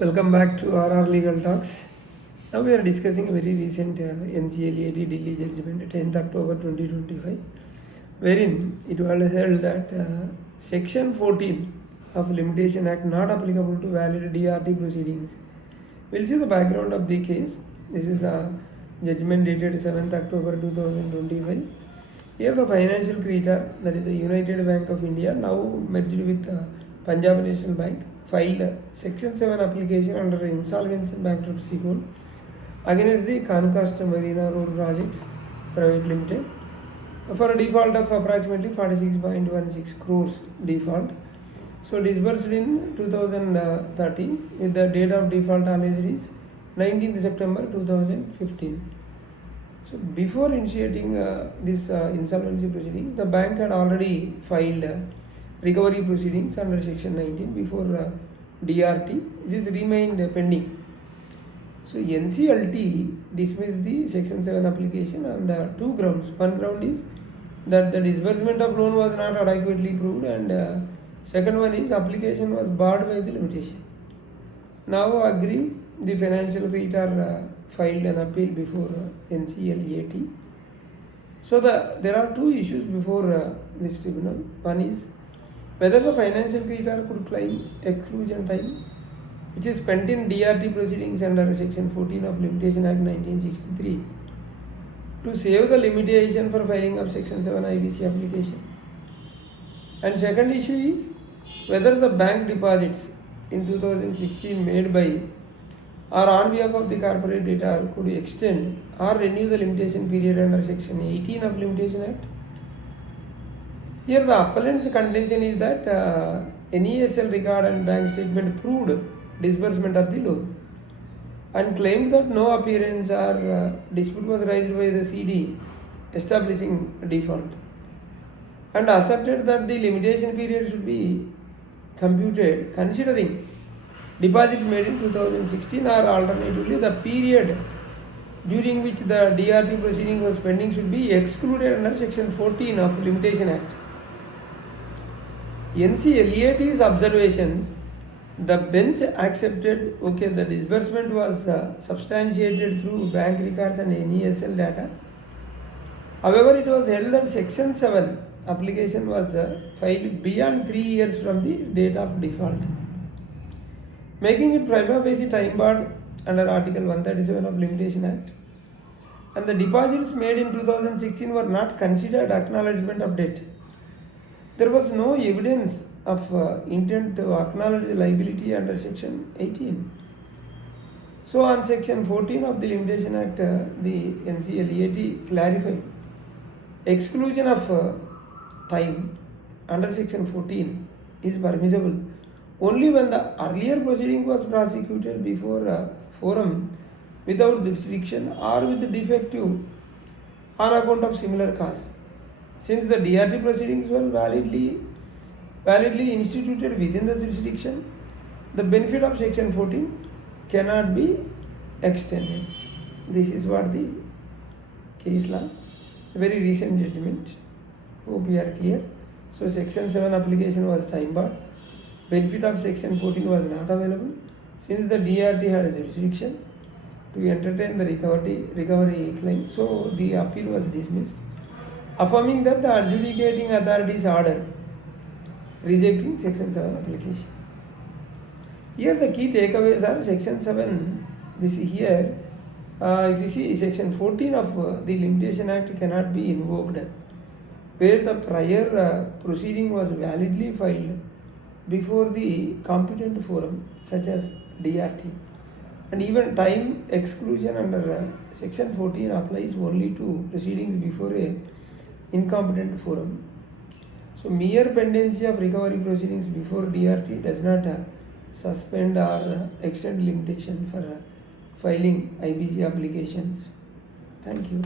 Welcome back to RR Legal Talks. Now we are discussing a very recent NCLAT Delhi judgment, 10th October 2025, wherein it was held that Section 14 of Limitation Act not applicable to valid DRT proceedings. We'll see the background of the case. This is a judgment dated 7th October 2025. Here the financial creditor, that is the United Bank of India, now merged with Punjab National Bank, filed Section 7 application under Insolvency and Bankruptcy Code against the Concast Morena Road Projects Private Limited for a default of approximately 46.16 crores default. So disbursed in 2013 with the date of default alleged is 19th September 2015. So before initiating this insolvency proceedings, the bank had already filed recovery proceedings under Section 19 before DRT, which is remained pending. So NCLT dismissed the Section 7 application on the two grounds. One ground is that the disbursement of loan was not adequately proved, and second one is application was barred by the limitation. Now agree, the financial creditor filed an appeal before NCLAT. So there are two issues before this tribunal. One is whether the financial creditor could claim exclusion time, which is spent in DRT proceedings under Section 14 of Limitation Act 1963, to save the limitation for filing of Section 7 IBC application. And second issue is whether the bank deposits in 2016 made by or on behalf of the corporate debtor could extend or renew the limitation period under Section 18 of Limitation Act. Here the appellant's contention is that NESL record and bank statement proved disbursement of the loan, and claimed that no appearance or dispute was raised by the CD establishing default, and asserted that the limitation period should be computed considering deposits made in 2016, or alternatively the period during which the DRT proceeding was pending should be excluded under Section 14 of Limitation Act. NCLAT's observations, the bench accepted the disbursement was substantiated through bank records and NESL data. However, it was held that Section 7 application was filed beyond 3 years from the date of default, making it prima facie time barred under Article 137 of Limitation Act. And the deposits made in 2016 were not considered acknowledgement of debt. There was no evidence of intent to acknowledge liability under Section 18. So on Section 14 of the Limitation Act, the NCLAT clarified exclusion of time under Section 14 is permissible only when the earlier proceeding was prosecuted before a forum without jurisdiction or with defective on account of similar cause. Since the DRT proceedings were validly instituted within the jurisdiction, the benefit of Section 14 cannot be extended. This is what the case law, a very recent judgment. Hope we are clear. So Section 7 application was time barred. Benefit of Section 14 was not available since the DRT had a jurisdiction to entertain the recovery claim. So the appeal was dismissed, affirming that the adjudicating authority's order rejecting Section 7 application. Here the key takeaways are Section 7, this is here, if you see Section 14 of the Limitation Act cannot be invoked where the prior proceeding was validly filed before the competent forum such as DRT. And even time exclusion under Section 14 applies only to proceedings before a incompetent forum. So mere pendency of recovery proceedings before DRT does not suspend or extend limitation for filing IBC applications. Thank you.